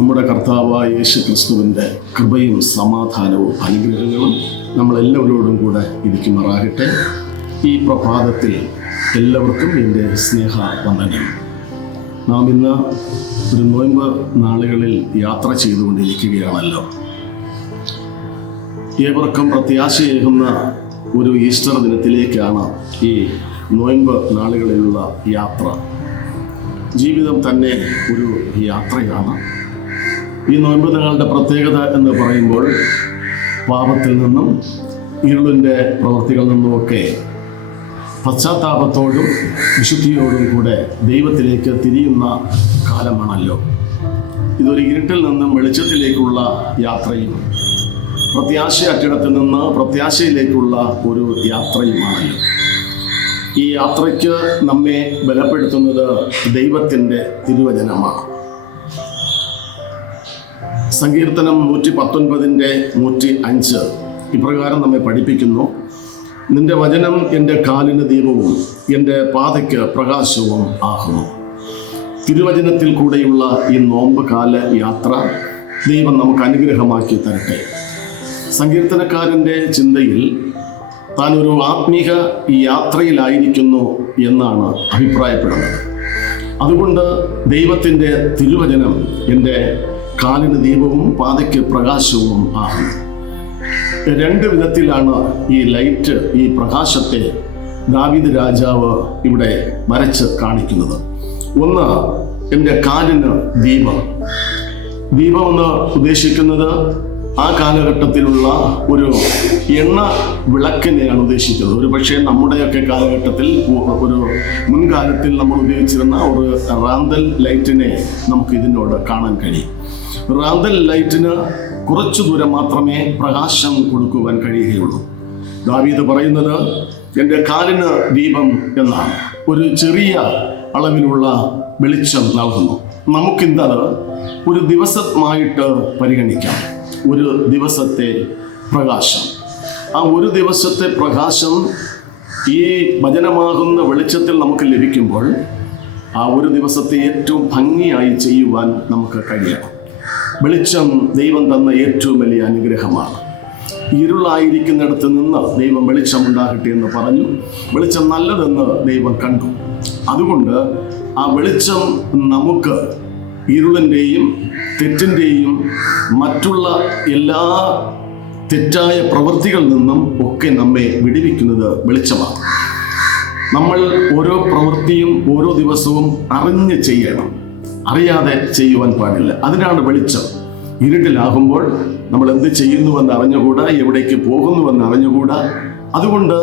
നമ്മുടെ കർത്താവായ യേശു ക്രിസ്തുവിൻ്റെ കൃപയും സമാധാനവും അനുഗ്രഹങ്ങളും നമ്മളെല്ലാവരോടും കൂടെ ഇരിക്കുമാറാകട്ടെ. ഈ പ്രഭാതത്തിൽ എല്ലാവർക്കും എൻ്റെ സ്നേഹ വന്ദനം. നാം ഇന്ന് ഒരു നോയമ്പ് നാളുകളിൽ യാത്ര ചെയ്തുകൊണ്ടിരിക്കുകയാണല്ലോ. ഏവർക്കും പ്രത്യാശയേകുന്ന ഒരു ഈസ്റ്റർ ദിനത്തിലേക്കാണ് ഈ നോയമ്പ് നാളുകളിലുള്ള യാത്ര. ജീവിതം തന്നെ ഒരു യാത്രയാണ്. ഈ നോയമ്പ് നാളുടെ പ്രത്യേകത എന്ന് പറയുമ്പോൾ പാപത്തിൽ നിന്നും ഇരുളിൻ്റെ പ്രവൃത്തികളിൽ നിന്നുമൊക്കെ പശ്ചാത്താപത്തോടും വിശുദ്ധിയോടും കൂടെ ദൈവത്തിലേക്ക് തിരിയുന്ന കാലമാണല്ലോ. ഇതൊരു ഇരുട്ടിൽ നിന്നും വെളിച്ചത്തിലേക്കുള്ള യാത്രയും പ്രത്യാശയറ്റിടത്തിൽ നിന്ന് പ്രത്യാശയിലേക്കുള്ള ഒരു യാത്രയുമാണല്ലോ. ഈ യാത്രയ്ക്ക് നമ്മെ ബലപ്പെടുത്തുന്നത് ദൈവത്തിൻ്റെ തിരുവചനമാണ്. സങ്കീർത്തനം 119:105 ഇപ്രകാരം നമ്മെ പഠിപ്പിക്കുന്നു: നിന്റെ വചനം എൻ്റെ കാലിന് ദീപവും എൻ്റെ പാതയ്ക്ക് പ്രകാശവും ആകുന്നു. തിരുവചനത്തിൽ കൂടെയുള്ള ഈ നോമ്പ് കാല യാത്ര ദൈവം നമുക്ക് അനുഗ്രഹമാക്കി തരട്ടെ. സങ്കീർത്തനക്കാരൻ്റെ ചിന്തയിൽ താൻ ഒരു ആത്മീക യാത്രയിലായിരിക്കുന്നു എന്നാണ് അഭിപ്രായപ്പെടുന്നത്. അതുകൊണ്ട് ദൈവത്തിൻ്റെ തിരുവചനം എൻ്റെ കാലിന് ദീപവും പാതയ്ക്ക് പ്രകാശവും ആകുന്നു. രണ്ട് വിധത്തിലാണ് ഈ ലൈറ്റ്, ഈ പ്രകാശത്തെ ദാവീദ് രാജാവ് ഇവിടെ വരച്ച് കാണിക്കുന്നത്. ഒന്ന്, എൻ്റെ കാലിന് ദീപം. ദീപം എന്ന് ഉദ്ദേശിക്കുന്നത് ആ കാലഘട്ടത്തിലുള്ള ഒരു എണ്ണ വിളക്കിനെയാണ് ഉദ്ദേശിക്കുന്നത്. ഒരു പക്ഷേ നമ്മുടെയൊക്കെ കാലഘട്ടത്തിൽ, ഒരു മുൻകാലത്തിൽ നമ്മൾ ഉപയോഗിച്ചിരുന്ന ഒരു റാന്തൽ ലൈറ്റിനെ നമുക്ക് ഇതിനോട് കാണാൻ കഴിയും. റാന്തൽ ലൈറ്റിന് കുറച്ചു ദൂരം മാത്രമേ പ്രകാശം കൊടുക്കുവാൻ കഴിയുകയുള്ളൂ. ദാവീദ് പറയുന്നത് എൻ്റെ കാലിന് ദീപം എന്നാണ്. ഒരു ചെറിയ അളവിലുള്ള വെളിച്ചം നൽകുന്നു. നമുക്കിന്നത് ഒരു ദിവസമായിട്ട് പരിഗണിക്കാം. ഒരു ദിവസത്തെ പ്രകാശം. ആ ഒരു ദിവസത്തെ പ്രകാശം ഈ വചനമാകുന്ന വെളിച്ചത്തിൽ നമുക്ക് ലഭിക്കുമ്പോൾ ആ ഒരു ദിവസത്തെ ഏറ്റവും ഭംഗിയായി ചെയ്യുവാൻ നമുക്ക് കഴിയണം. വെളിച്ചം ദൈവം തന്ന ഏറ്റവും വലിയ അനുഗ്രഹമാണ്. ഇരുളായിരിക്കുന്നിടത്ത് നിന്ന് ദൈവം വെളിച്ചം ഉണ്ടാകട്ടെ എന്ന് പറഞ്ഞു. വെളിച്ചം നല്ലതെന്ന് ദൈവം കണ്ടു. അതുകൊണ്ട് ആ വെളിച്ചം നമുക്ക് ഇരുളിൻ്റെയും തെറ്റിൻ്റെയും മറ്റുള്ള എല്ലാ തെറ്റായ പ്രവൃത്തികളിൽ നിന്നും ഒക്കെ നമ്മെ വിടുവിക്കുന്നത് വെളിച്ചമാണ്. നമ്മൾ ഓരോ പ്രവൃത്തിയും ഓരോ ദിവസവും അറിഞ്ഞ് ചെയ്യണം. അറിയാതെ ചെയ്യുവാൻ പാടില്ല. അതിനാണ് വെളിച്ചം. ഇരുട്ടിലാകുമ്പോൾ നമ്മൾ എന്ത് ചെയ്യുന്നുവെന്ന് അറിഞ്ഞുകൂടാ, എവിടേക്ക് പോകുന്നുവെന്ന് അറിഞ്ഞുകൂടാ. അതുകൊണ്ട്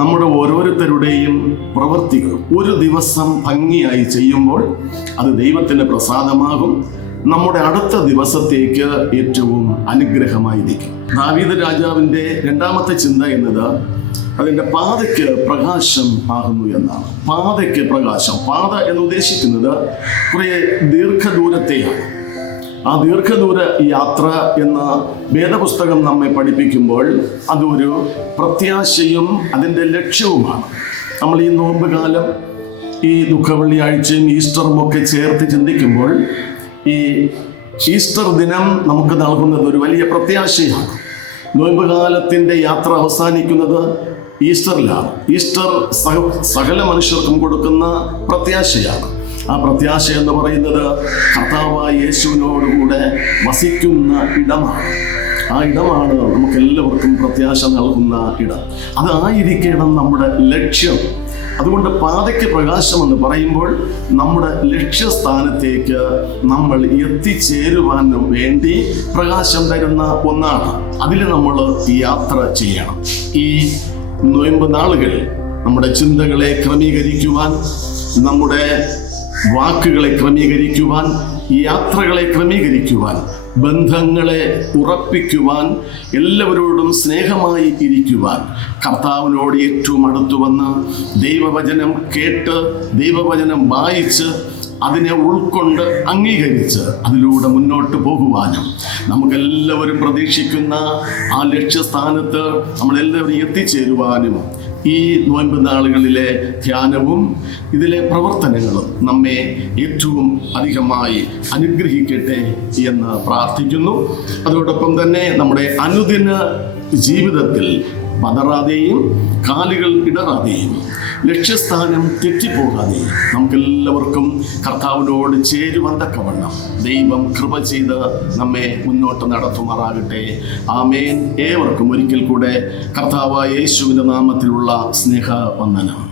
നമ്മുടെ ഓരോരുത്തരുടെയും പ്രവൃത്തികൾ ഒരു ദിവസം ഭംഗിയായി ചെയ്യുമ്പോൾ അത് ദൈവത്തിൻ്റെ പ്രസാദമാകും. നമ്മുടെ അടുത്ത ദിവസത്തേക്ക് ഏറ്റവും അനുഗ്രഹമായിരിക്കും. ദാവീദ് രാജാവിൻ്റെ രണ്ടാമത്തെ ചിന്ത എന്നത് അതിൻ്റെ പാതയ്ക്ക് പ്രകാശം ആകുന്നു എന്നാണ്. പാതയ്ക്ക് പ്രകാശം. പാത എന്ന് ഉദ്ദേശിക്കുന്നത് കുറേ ദീർഘദൂരത്തെയാണ്. ആ ദീർഘദൂര യാത്ര എന്ന വേദപുസ്തകം നമ്മെ പഠിപ്പിക്കുമ്പോൾ അതൊരു പ്രത്യാശയും അതിൻ്റെ ലക്ഷ്യവുമാണ്. നമ്മൾ ഈ നോമ്പ് കാലം, ഈ ദുഃഖവെള്ളിയാഴ്ചയും ഈസ്റ്ററും ഒക്കെ ചേർത്ത് ചിന്തിക്കുമ്പോൾ ഈ ഈസ്റ്റർ ദിനം നമുക്ക് നൽകുന്നത് ഒരു വലിയ പ്രത്യാശയാണ്. നോമ്പ് കാലത്തിൻ്റെ യാത്ര അവസാനിക്കുന്നത് ഈസ്റ്ററിലാണ്. ഈസ്റ്റർ സകല മനുഷ്യർക്കും കൊടുക്കുന്ന പ്രത്യാശയാണ്. ആ പ്രത്യാശ എന്ന് പറയുന്നത് കർത്താവായ യേശുവിനോടുകൂടെ വസിക്കുന്ന ഇടമാണ്. ആ ഇടമാണ് നമുക്ക് എല്ലാവർക്കും പ്രത്യാശ നൽകുന്ന ഇടം. അതായിരിക്കണം നമ്മുടെ ലക്ഷ്യം. അതുകൊണ്ട് പാതയ്ക്ക് പ്രകാശം എന്ന് പറയുമ്പോൾ നമ്മുടെ ലക്ഷ്യസ്ഥാനത്തേക്ക് നമ്മൾ എത്തിച്ചേരുവാൻ വേണ്ടി പ്രകാശം തരുന്ന ഒന്നാണ്. അതിൽ നമ്മൾ യാത്ര ചെയ്യണം. ഈ നോയമ്പ് നാളുകളിൽ നമ്മുടെ ചിന്തകളെ ക്രമീകരിക്കുവാൻ, നമ്മുടെ വാക്കുകളെ ക്രമീകരിക്കുവാൻ, യാത്രകളെ ക്രമീകരിക്കുവാൻ, ബന്ധങ്ങളെ ഉറപ്പിക്കുവാൻ, എല്ലാവരോടും സ്നേഹമായി ഇരിക്കുവാൻ, കർത്താവിനോട് ഏറ്റവും അടുത്തു വന്ന് ദൈവവചനം കേട്ട് ദൈവവചനം വായിച്ച് അതിനെ ഉൾക്കൊണ്ട് അംഗീകരിച്ച് അതിലൂടെ മുന്നോട്ട് പോകുവാനും, നമുക്കെല്ലാവരും പ്രതീക്ഷിക്കുന്ന ആ ലക്ഷ്യസ്ഥാനത്ത് നമ്മളെല്ലാവരും എത്തിച്ചേരുവാനും ഈ നോയമ്പ് നാളുകളിലെ ധ്യാനവും ഇതിലെ പ്രവർത്തനങ്ങളും നമ്മെ ഏറ്റവും അധികമായി അനുഗ്രഹിക്കട്ടെ എന്ന് പ്രാർത്ഥിക്കുന്നു. അതോടൊപ്പം തന്നെ നമ്മുടെ അനുദിന ജീവിതത്തിൽ പതറാതെയും കാലുകൾ ഇടറാതെയും ലക്ഷ്യസ്ഥാനം തെറ്റിപ്പോകാതെയും നമുക്കെല്ലാവർക്കും കർത്താവിനോട് ചേരുവാൻ തക്കവണ്ണം ദൈവം കൃപ ചെയ്ത് നമ്മെ മുന്നോട്ട് നടത്തുമാറാകട്ടെ. ആമേൻ. ഏവർക്കും ഒരിക്കൽ കൂടെ കർത്താവായ യേശുവിൻ്റെ നാമത്തിലുള്ള സ്നേഹവന്ദനം.